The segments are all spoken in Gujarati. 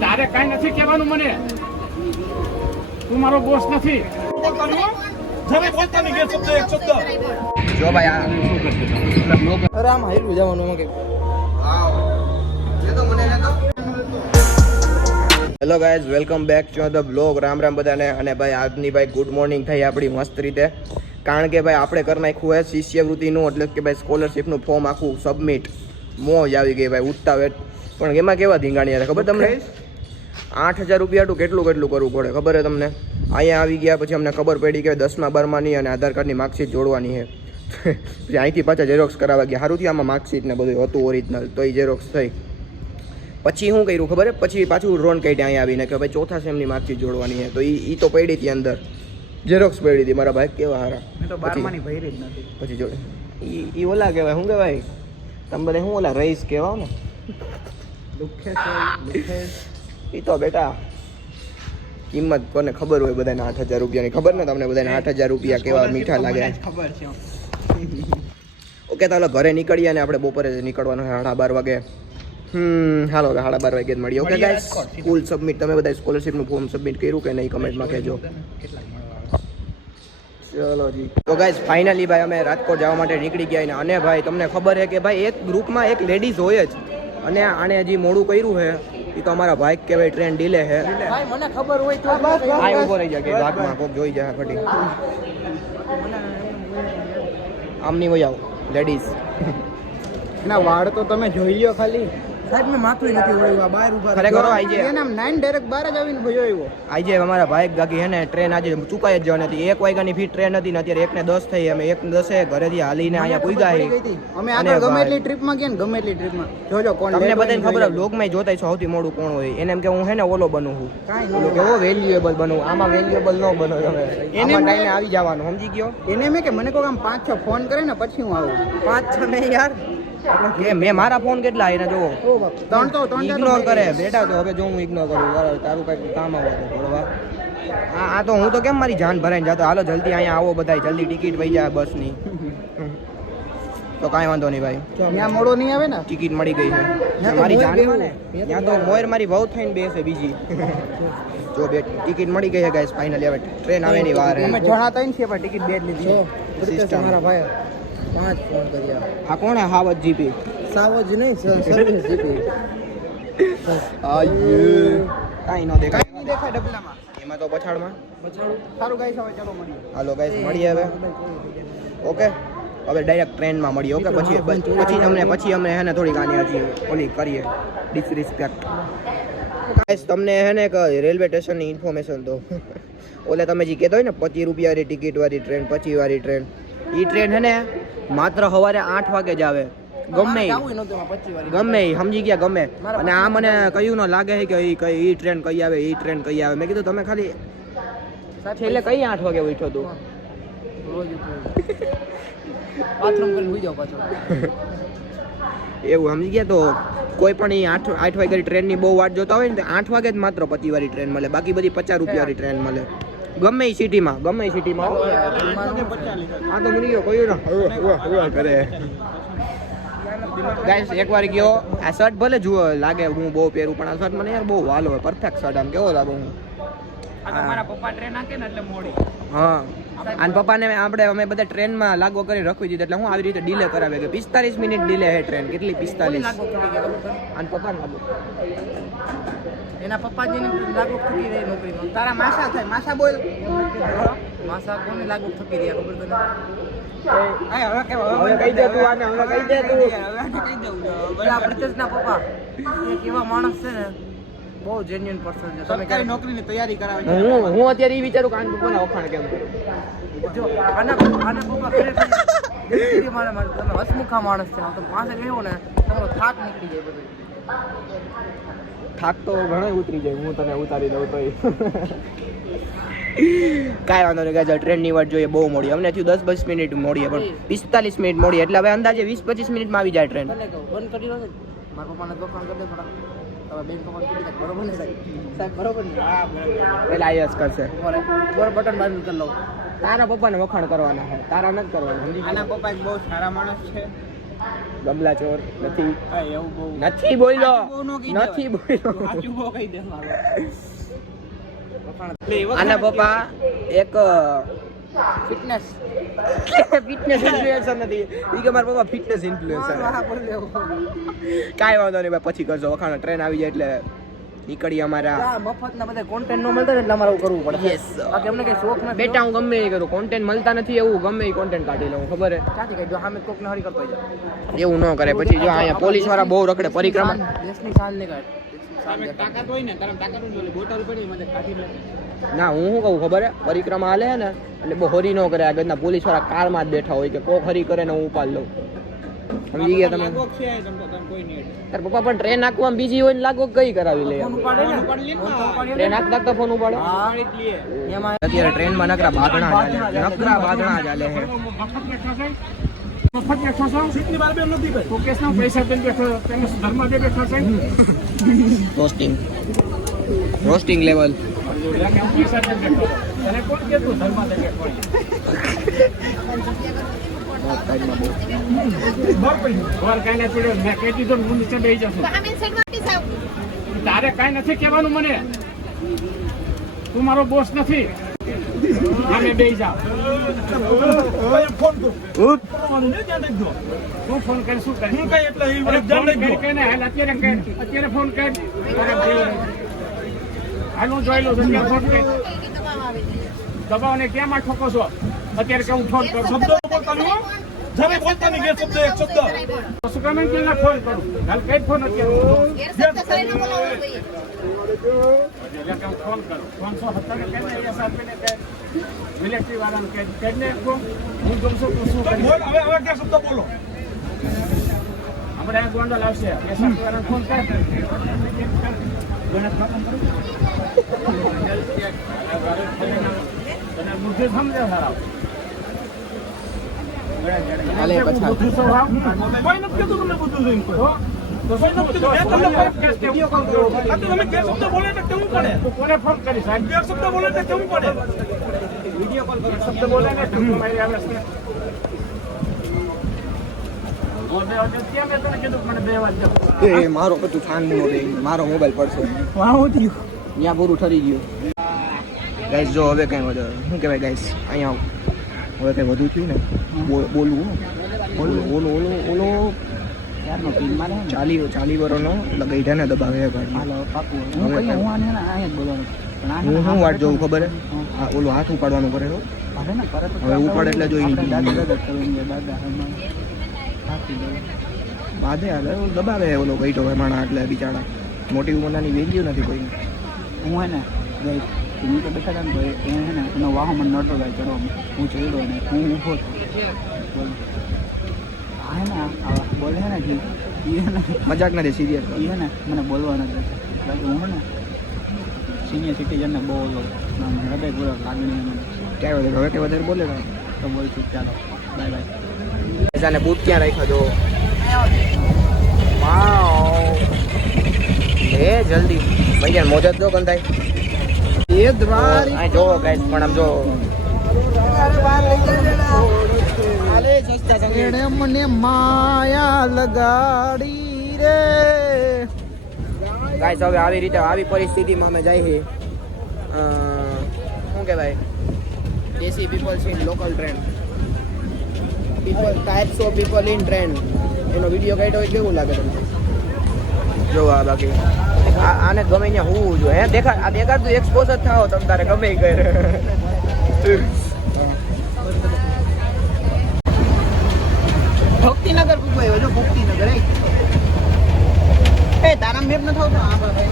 તારે કઈ નથી કહેવાનું મને. તું મારો બોસ નથી. જો ભાઈ આ હાઈલું જવાનું એમાં hello guys welcome back to the blog Ram Ram બધાને. અને ભાઈ આજની ભાઈ ગુડ મોર્નિંગ થઈ આપણી મસ્ત રીતે. કારણ કે ભાઈ આપણે કરી નાખ્યું હોય શિષ્યવૃત્તિનું એટલે કે ભાઈ સ્કોલરશિપનું ફોર્મ આખું સબમિટ મોજ આવી ગઈ ભાઈ ઉઠતા પણ એમાં કેવા ધીંગાણીયા હતા ખબર તમને? આઠ હજાર રૂપિયા તો કેટલું કેટલું કરવું પડે? ખબર છે તમને? અહીંયા આવી ગયા પછી અમને ખબર પડી કે દસમા બારમાની અને આધાર કાર્ડની માર્કશીટ જોડવાની છે પછી અહીંથી પાછા ઝેરોક્સ કરાવવા ગયા. સારું થયું આમાં માર્કશીટ ને બધું હતું ઓરિજિનલ તો એ ઝેરોક્સ થઈ. પછી શું કર્યું ખબર પછી પાછું રોન કાઢ્યા અહીંયા આવીને કે ભાઈ ચોથા સેમની માર્કશીટ જોડવાની છે તો એ એ તો પડી હતી અંદર. ઝેરોક્સ પડી હતી. મારા ભાઈ કેવા હારા. પછી જોડે ઈ ઓલા કહેવાય શું કહેવાય? તમે બધા શું ઓલા રઈસ કહેવાઓ ને? એ તો બેટા કિંમત કોને ખબર હોય બધાને આઠ હજાર રૂપિયાની? ખબર ને તમને બધાને આઠ હજાર રૂપિયા કેવા મીઠા લાગે? ખબર છે ઓકે તો ઘરે નીકળીએ અને આપણે બપોરે નીકળવાનું સાડા બાર વાગે. હમ હાલો હવે સાડા બાર વાગે જ મળીએ. Okay guy guys school submit તમે બધા સ્કોલરશિપનું ફોર્મ સબમિટ કર્યું કે નહીં? કમેન્ટમાં કહેજો. ચલો જી. તો ગાઈઝ ફાઇનલી ભાઈ અમે રાજકોટ જવા માટે નીકળી ગયા અને ભાઈ તમને ખબર છે કે ભાઈ એક ગ્રુપમાં એક લેડીઝ હોય જ. અને આણે હજી મોડું કર્યું છે. એ તો અમારા ભાઈ કહેવાય ટ્રેન ડીલે છે. ભાઈ મને ખબર હોય તો આ ઊભો રહી જાય કે ભાગમાં કોક જોઈ જાય ફટી. આમ નહીં વહી આવો લેડીઝ ના વાળ તો તમે જોઈ લ્યો ખાલી. સાહેબ મેં માથું નથી હોય બહાર ઊભા ખરેખર જાય. એના નાઈન ડાયરેક્ટ બહાર જ આવીને ભયો આવ્યો. આજે અમારા ભાઈ ગાકી હે ને ટ્રેન આજે ચૂકાઈ જ જવાની હતી. એક વાગ્યાની ફી ટ્રેન હતી ને અત્યારે એકને દસ થઈ અમે એક દસે ઘરેથી હાલીને અહીંયા પૂગ્યા ગઈ અમે આગળ ગમે એટલી ટ્રીપમાં ગયા ને ગમે એટલી ટ્રીપમાં જોજો કોણ તમને બધાને ને ખબર લોકમાં જોતા છો સૌથી મોડું કોણ હોય. એને એમ કે હું હે ને ઓલો બનું હું કાંઈ નહીં. કેવો વેલ્યુએબલ બનું. આમાં વેલ્યુએબલ ન બનો તમે એને ટાઈમે આવી જવાનું સમજી ગયો? એને મેં કે મને કોઈ આમ પાંચ છ ફોન કરે ને પછી હું આવું. પાંચ છ ને યાર. કે મેં મારા ફોન કેટલા એને જો. ત્રણ તો ત્રણ ઇગ્નોર કરે. બેઠા બેટા તો હવે જો હું ઇગ્નોર કરું. બરાબર તારું કઈ કામ આવે તો બરોબર આ આ તો હું તો કેમ મારી જાન ભરાઈને જાતો? હાલો જલ્દી અહીંયા આવો બધા જલ્દી ટિકિટ વહી જાય બસની. તો કાંઈ વાંધો નહીં ભાઈ. ત્યાં મોડો નહીં આવે ને? ટિકિટ મળી ગઈ છે. મારી જાન. ને ત્યાં તો મોર. મારી બહુ થઈને બેસે બીજી. જો બે ટિકિટ મળી ગઈ છે ગાઈસ ફાઇનલી હવે ટ્રેન આવે ની વાર. અમે જણાતા નથી છે પણ ટિકિટ બે જ લીધી System. મારા ભાઈ. પાંચ ફોન કર્યા. આ કોણ હે હાવત જીપી સાવજ નહીં સર્વિસ જીપી કાંઈ નો દેખાય. કાંઈ નહીં દેખાય ડબલામાં. એમાં તો પછાડમાં. પછાડું. સારું ગાઈસ હવે ચાલો મળીએ. હાલો ગાઈસ મળીએ હવે. ઓકે? હવે ડાયરેક્ટ ટ્રેનમાં મળીએ ઓકે? પછી પછી તમને પછી અમે હે ને થોડીક આની હજી ઓલી કરીએ. ડિસરિસ્પેક્ટ ગાઈસ તમને હે ને રેલવે સ્ટેશનની ઇન્ફોર્મેશન દો ઓલે તમે જે કહેતો હોય ને પચીસ રૂપિયાની ટિકિટવાળી ટ્રેન પચીસ વાળી ટ્રેન એ ટ્રેન હે ને માત્ર સવારે આઠ વાગે જ આવે. ગમે ગમે સમજી ગયા ગમે. અને આ મને કયું ન લાગે છે કે ઈ કઈ ઈ ટ્રેન કઈ આવે ઈ ટ્રેન કઈ આવે. મેં કીધું તમે ખાલી છેલ્લે કઈ આઠ વાગે ઉઠ્યો તું? બાથરૂમ કરીને સુઈ જાવ પાછો. એવું સમજી ગયા તો કોઈ પણ એ આઠ આઠ વાગ્યાની ટ્રેનની બહુ વાટ જોતા હોય ને તો આઠ વાગે જ માત્ર પતિવાળી ટ્રેન મળે. બાકી બધી પચાસ રૂપિયાની ટ્રેન મળે. ગમે એ સિટીમાં ગમે એ સિટીમાં. આ તો મળી ગયો કયું ના કરે. ગાઈસ એકવાર ગયો. આ શર્ટ ભલે જુઓ લાગે હું બહુ પહેરું પણ આ શર્ટ મને યાર બહુ વાલો હોય. પરફેક્ટ શર્ટ આમ કેવો લાગે હું? મારા પપ્પા ટ્રેન નાખે ને એટલે મોડી. હા. અને પપ્પાને આપણે અમે બધા ટ્રેનમાં લાગો કરી રાખવી દીધું એટલે હું આવી રીતે ડીલે કરાવે કે પિસ્તાલીસ મિનિટ ડીલે હે ટ્રેન કેટલી પિસ્તાલીસ? લાગુ કરી ગયા અને પપ્પા લાગો. એના પપ્પા લાગુ થકી રહી નોકરીમાં. તારા માસા થાય માસા બોલ. માસા કોને લાગુ થકી રહ્યા ખબર તને? હા, હવે કેવા, હવે હવે કહી દે તું આને, હવે કહી દે તું. હવે કહી દઉં. પેલા બ્રિટેશના પપ્પા. એક એવા માણસ છે ને બહુ જેન્યુઅન પર્સન છે. તમે ક્યારે નોકરીની તૈયારી કરાવે હું હું અત્યારે એ વિચારું કે આને પપ્પાના વખાણ કેમ? જો આના આના પપ્પા ખરેખર મારા મારે તમે હસમુખા માણસ છે તો પાસે બેહો ને તમારો થાક નીકળી જાય બધું. થાક તો ઘણો ઉતરી જાય હું તને ઉતારી દઉં તો કાંઈ વાંધો નહીં ગાય ટ્રેનની વાટ જોઈએ બહુ મોડી. અમને થયું દસ બસ મિનિટ મોડીએ પણ પિસ્તાલીસ મિનિટ મોડી એટલે હવે અંદાજે વીસ પચીસ મિનિટમાં આવી જાય ટ્રેન બંધ કરી દો મારા પપ્પાને તોફાન કરી દે કીધી બરોબર ને સાહેબ? સાહેબ બરોબર ને. હા પેલા આયસ કરશે. બરોબર. બટન બાજુ કરી લઉં. તારા પપ્પાને વખાણ કરવાના છે તારા નથી કરવાના. આના પપ્પા બહુ સારા માણસ છે. ગમલા ચોર. નથી. એવું બહુ. નથી બોલ્યો. નથી બોલ્યો. કહી દે મારું. આના પપ્પા એક ફિટનેસ ફિટનેસ ઇન્ફ્લુએન્સર નથી. ઈ કે મારા પપ્પા ફિટનેસ ઇન્ફ્લુએન્સર કાંઈ વાંધો નહીં ભાઈ પછી કરજો. વખાણ ટ્રેન આવી જાય એટલે નીકળી અમારા. આ મફતના બધા કોન્ટેન્ટ નો મળતા એટલે અમારે કરવું પડે. Yes. બાકી અમને કઈ શોખ નથી બેટા હું. ગમે એ કરું. કોન્ટેન્ટ મળતા નથી એવું ગમે એ કોન્ટેન્ટ કાઢી લઉં ખબર હે? ક્યાંથી કઈ જો સામે કોક ને હરી કરતો એવું ન કરે. પછી જો અહીંયા પોલીસવાળા બહુ રખડે પરિક્રમા. દેશની શાન ને કાઢ. ને તારે તાકાત જ બોટલ પડી મને કાઢી લે ના હું શું કહું ખબર હે પરિક્રમા હાલે હે ને એટલે બહુ હરી ન કરે આગળના પોલીસવાળા કારમાં જ બેઠા હોય કે કોક હરી કરે ને હું ઉપાડ લઉં સમજી ગયા તમે છે તમ તો તમ કોઈ નહીં તાર પપ્પા પણ ટ્રેન નાખવામાં બીજી હોય ને લાગો કઈ કરાવી લે ટ્રેન ઉપાડે ને ફોન તો નાખતા ફોન ઉપાડો અત્યારે ટ્રેનમાં નકરા ભાગણા ચાલે નકરા ભાગણા ચાલે હે મફત બેઠો છે છો સીટની બહાર બેન નથી ભાઈ મુકેશનો પૈસા દઈને બેઠો તેને ધર્મ દે બેઠો છે રોસ્ટિંગ રોસ્ટિંગ લેવલ. તારે કાંઈ નથી કહેવાનું મને. તું મારો બોસ નથી. આમે બેસી જા ફોન કરું ફોન ને હું ફોન કરી શું કરી? હું કઈ એટલે એ કે ને હાલ અત્યારે કર. અત્યારે ફોન કર. હાલ હું જોઈ લઉં છું અત્યારે ફોન કર. દબાવને કેમ આ ઠોકો છો? અત્યારે કે હું ફોન કરું. શબ્દ બોલતા નહીં હો. જ્યારે બોલતા નહીં ગેર શબ્દ એક શબ્દ. કરાય શું કામ કે ફોન કરું? હાલ કઈ ફોન અત્યારે? ઘેર શબ્દ. સરાઈને બોલાવવો જોઈએ. એટલે કે હું ફોન કરું. કેમ મિલિટરી વાળાને કે તેને હું હું ગમ શું બોલ હવે હવે કે શબ્દ બોલો. આપણે આ ગોંડલ આવશે. એસ આપી વાળાને ફોન કર. ગણેશ કરું. સમજે સારા. કોઈ નથી કીધું તમને બધું જોઈને મારો બધું ફાન નો મારો મોબાઈલ પડશે. ત્યાં પૂરું ઠરી ગયું. ગાઈસ જો હવે કઈ વધારે શું કહેવાય ગાઈસ અહીંયા આવો. હવે કઈ વધુ થયું ને? બોલ- બોલવું હો. બોલવું ઓલો ઓલો ઓલો. યારનો પિન મારે ચાલી ચાલી વરોનો એટલે ને દબાવે હાલો પાકું. હું કઈ હું આને અહીંયા જ બોલવાનું હું શું વાટ જોઉં ખબર હે? ઓલો હાથ ઉપાડવાનો કરે છો હવે ને પરત હવે ઉપાડ એટલે જોઈ બાધે હાલે દબાવે ઓલો ઓલો ગઈઢો માણા એટલે બિચારા. મોટી ઉંમરનાની વેલ્યુ નથી કોઈ હું હે ને ગઈ તો બેઠા હતા ને તો એને હે ને એનો વાહો મને નડતો જાય ચડો હું ચડ્યો ને હું ઊભો છું. હે ને હે ને જે ઈ હે ને મજાક નથી સિરિયસ એ હે ને મને બોલવા નથી દેતો. બાકી હું હે ને સિનિયર સિટીઝનને બહુ હૃદયપૂર્વક લાગણી ક્યાં વધારે હવે કઈ વધારે બોલે તો? બોલ છું ચાલો. બાય બાય પૈસાને બૂટ ક્યાં રાખ્યો જો વાવ. એ જલ્દી. ભાઈ મોજા જ જો કંધાઈ એ દ્વાર. આ જો ગાઈસ પણ આમ જો. એણે મને માયા લગાડી રે. ગાઈસ હવે આવી રીતે આવી પરિસ્થિતિમાં અમે જાય છે અ, શું કહેવાય? દેશી peoples in local train people types of people in train એનો વીડિયો કાઢ્યો હોય કેવું લાગે તમને? જો આ બાકી. આ આને ગમે ત્યાં હોવું જોઈએ. હે દેખા આ દેખાડતું એક્સપોઝ જ થાવ તમ તારે ગમે કરે. ભક્તિનગર પૂછવાય જો ભક્તિનગર એ. તારા મેપ ન થતો આ ભાઈ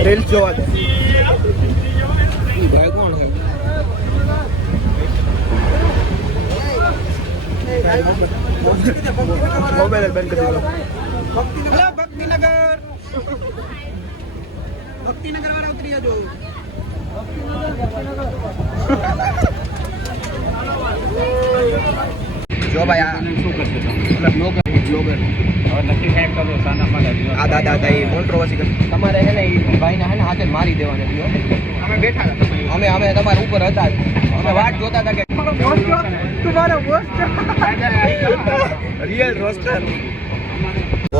રીલ્સ જોવા દે ઈ ભાઈ કોણ છે મોબાઈલ બંધ કરી દો ભક્તિનગર ભક્તિનગર ભક્તિનગર વાળા ઉતરી જજો જો ભાઈ આ શું કરશે તો? બ્લોગ બ્લોગર હવે નક્કી કાંઈક કરો સાના માના આ દાદા એ કોન્ટ્રોવર્સી કરે. તમારે હે ને એ ભાઈને હે ને હાથે મારી દેવાને અમે બેઠા હતા અમે અમે તમારા ઉપર હતા અમે વાટ જોતા હતા કે રિયલ રોસ્ટર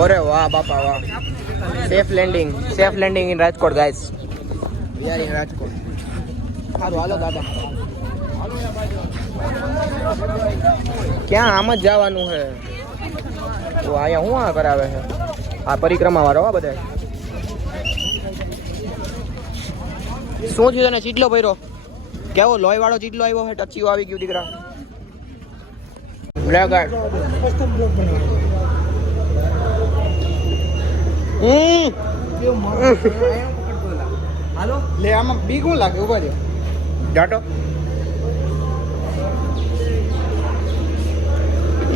ઓરે વાહ બાપા વાહ. Safe landing safe landing in Rajkot guys in Rajkot. સારું હાલો દાદા. ક્યાં આમ જ જવાનું છે તો અહીંયા શું આ કરાવે છે આ પરિક્રમા વાળો આ બધા શું થયું તને? ચીટલો ભર્યો? કેવો લોહી વાળો ચીટલો આવ્યો છે ટચીઓ આવી ગયું દીકરા. હમ. હાલો લે આમાં બી કોણ લાગે? ઊભા રહ્યો. જાટો.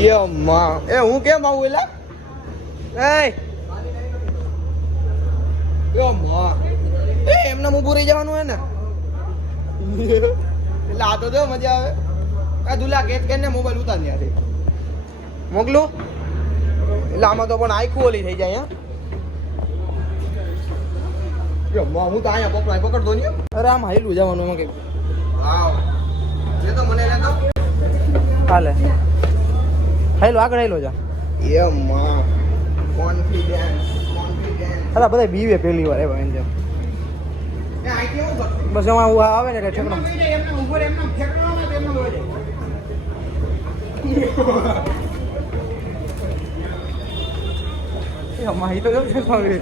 યો માં એ હું કેમ આવું એલા? એ યો માં એ એમને ઊભું રહી જવાનું હે ને? એટલે આ તો જો મજા આવે. આ દુલા કેચ કરીને મોબાઈલ ઉતાર ત્યાંથી મોકલું? એટલે આમાં તો પણ આખું ઓલી થઈ જાય હા? હું તો અહીંયા પકડતો નહીં અરે આમ હાઈલું જવાનું એમાં કઈ વાવ લે તો મને લે તો. હાલે. આગળ હેલો જા. એ માં કોન્ફિડન્સ કોન્ફિડન્સ અલા બધા બીવે પહેલી વાર એવા એમ બસ એમાં હું આવે ને એટલે ઠેકડો એમને ઉપર એમને ફેંકવાનો ને એમને હોય માહી તો કેમ છે.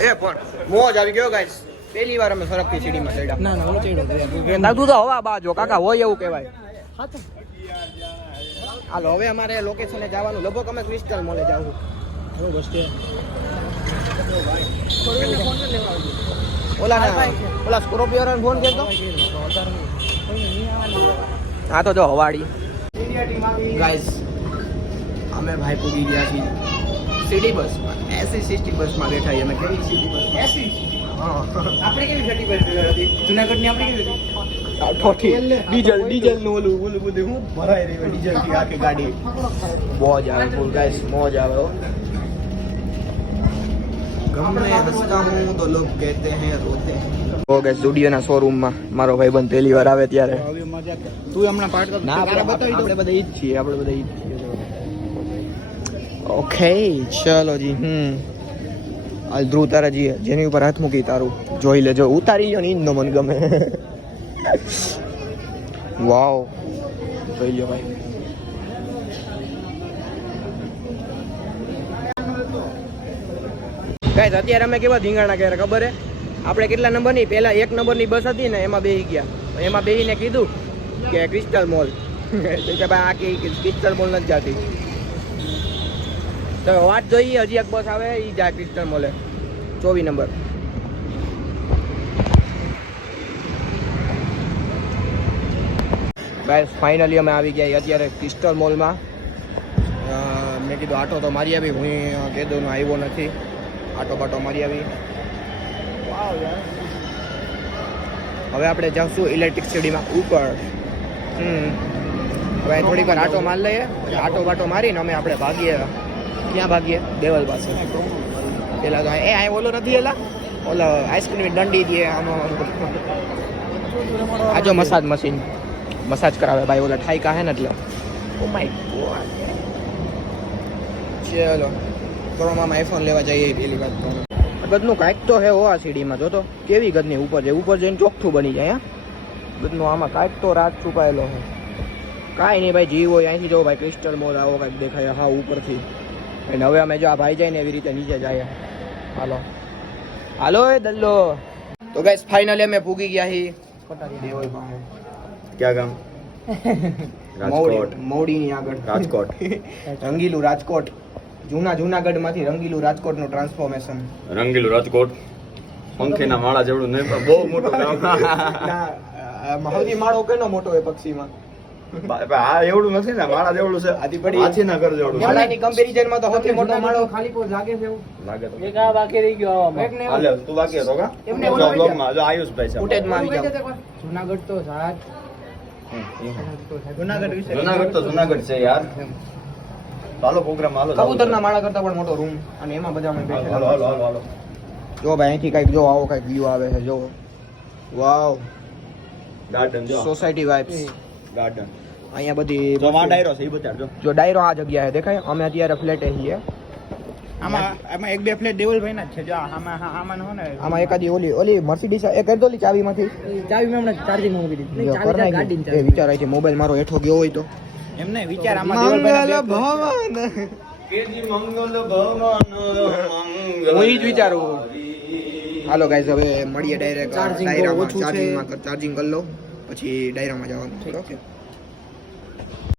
એ પણ મોજ આવી ગયો ગાઈસ પહેલી વાર અમે સરકતી સીડીમાં ચડ્યા. ના ના હું ચડ્યો તો દાદુ તો હવા બાજો કાકા હોય એવું કહેવાય. હાલો હવે અમારે લોકેશને જવાનું. લગભગ અમે ક્રિસ્ટલ મોલે જવું ઓલા ના ઓલા સ્કોર્પિયો ફોન કરતો હા તો જો હવાડી. ગાઈસ અમે ભાઈ પૂગી ગયા છીએ. સીડી બસમાં એસી સિસ્ટી બસમાં બેઠા છીએ અમે. કેવી સીડી બસ એસી આપણે કેવી ઘટી બસ હતી જુનાગઢની આપણે કેવી હતી ઠોઠી. ડીઝલ ડીઝલનું ઓલું ઓલું બધું હું ભરાઈ રહ્યું ડીઝલથી આખી ગાડી. મોજ આવે ફૂલ ગાઈસ મોજ આવે હો. ગમે હસતા હું તો લોગ કહેતે હૈ રોતે હો. ગાઈસ સ્ટુડિયોના શોરૂમમાં મારો ભાઈબંધ પહેલી વાર આવે ત્યારે. હવે મજા કર. તું હમણાં પાર્ટ ના આપણે બધા ઈ જ છીએ આપણે બધા ઈ જ છીએ. ઓકે ચલો જી, હમ. આ ધ્રુવ તારા જી, જેની ઉપર હાથ મૂકી તારું, જોઈ લેજો, ઉતારી લ્યો ને ઈ જ નો મન ગમે. વાવ જોઈ લ્યો ભાઈ. ગાઈસ અત્યારે અમે કેવા ધીંગાણા કર્યા, ખબર હે? આપણે કેટલા નંબરની? પહેલા એક નંબરની બસ હતી ને, એમાં બેસી ગયા. એમાં બેહીને કીધું કે ક્રિસ્ટલ મોલ કે ભાઈ, આ કે ક્રિસ્ટલ મોલ નથી જાતી. તો વાત જોઈએ, હજી એક બસ આવે એ જાય ક્રિસ્ટલ મોલે. ચોવીસ નંબર. ગાઈસ, ફાઇનલી અમે આવી ગયા અત્યારે ક્રિસ્ટલ મોલમાં. મેં કીધું, આટો તો મારી આવી. હું કેદોનો આવ્યો નથી. આટો બાટો મારી આવી. હવે આપણે જઈશું ઇલેક્ટ્રિક સિટીમાં ઉપર. હમ. હવે થોડીક વાર આટો માર લઈએ આટો બાટો મારીને અમે આપણે ભાગીએ. ક્યાં ભાગીએ, દેવલ પાસે. પેલા તો એ અહીં ઓલો નથી એલા? ઓલો આઈસ્ક્રીમ દંડી દે આમાં આ જો મસાજ મશીન મસાજ કરાવે ભાઈ, ઓલા ઠાઈકા હે ને એટલે. ઓ માય ગોડ ચલો. ક્રોમામાં આઈફોન લેવા જઈએ પેલી વાત ગદનું કાંઈક તો હે હો આ સીડીમાં જો તો. કેવી ગદની ઉપર છે? ઉપર જઈને ચોખ્ઠું બની જાય, હા? ગદનું આમાં કાંઈક તો રાત છુપાયેલો છે કાંઈ નહીં ભાઈ, જીવો હોય અહીંથી જો ભાઈ ક્રિસ્ટલ મોલ આવો કાંઈક દેખાય, હા, ઉપરથી. અને હવે અમે જો આ ભાઈ જાય ને એવી રીતે નીચે જાય હાલો. હાલો એ દલ્લો. તો ગાઈસ ફાઇનલી અમે ભૂગી ગયા હી. ક્યાં ગામ? મૌડી રાજકોટ મૌડીની આગળ. રાજકોટ. રંગીલું રાજકોટ. જૂના જૂનાગઢમાંથી રંગીલું રાજકોટનું ટ્રાન્સફોર્મેશન રંગીલું રાજકોટ. પંખીના માળા જેવડું નહીં બહુ મોટું ગામ. માળો કેનો મોટો હોય પક્ષીમાં? આ એવડું નથી ને માળા જેવડું છે. આથી પડી. હાથીના ઘર જેવડું છે. માળાની કમ્પેરિઝનમાં તો સૌથી મોટો માળો ખાલી પોત લાગે છે એવું. લાગે તો. એક આ બાકી રહી ગયો આવામાં. હાલે તું બાકી હતો કા? એમને જો ઓલા બ્લોગમાં જો આયુષભાઈ છે ફૂટેજમાં આવી જાવ જૂનાગઢ તો સાત. જૂનાગઢ વિશે જૂનાગઢ તો જૂનાગઢ છે યાર. હાલો પ્રોગ્રામ હાલો કબૂતરના માળા કરતા પણ મોટો રૂમ અને એમાં બધા અમે બેઠેલા હાલો હાલો હાલો જો ભાઈ અહીંથી કંઈક જો આવો કંઈક વ્યૂ આવે છે જો. વાવ ગાર્ડન જો. સોસાયટી વાઇબ્સ ગાર્ડન અહીંયા બધી જો માં ડાયરો છે એ બતાડજો. જો ડાયરો આ જગ્યાએ દેખાય? અમે અત્યારે ફ્લેટે છીએ. આમાં આમાં એક બે ફ્લેટ દેવલભાઈ ના જ છે જો આમાં હા, આમાં હો ને આમાં એકાદી ઓલી ઓલી મર્સિડીઝ એ કરી દો ઓલી ચાવીમાંથી. ચાવી મેં હમણાં ચાર્જિંગ મૂકી દીધી. જો, કર નાખી. એ વિચાર આવી મોબાઈલ મારો હેઠો ગયો હોય તો. એમને વિચાર આમાં દેવલભાઈ ભવન કેજી મંગલ ભવન હું જ વિચારું. હાલો ગાઈઝ હવે મળીએ ડાયરેક્ટ ચાર્જિંગ ઓછું છે. ચાર્જિંગ કરી લો. પછી ડાયરામાં જવાનું. ઓકે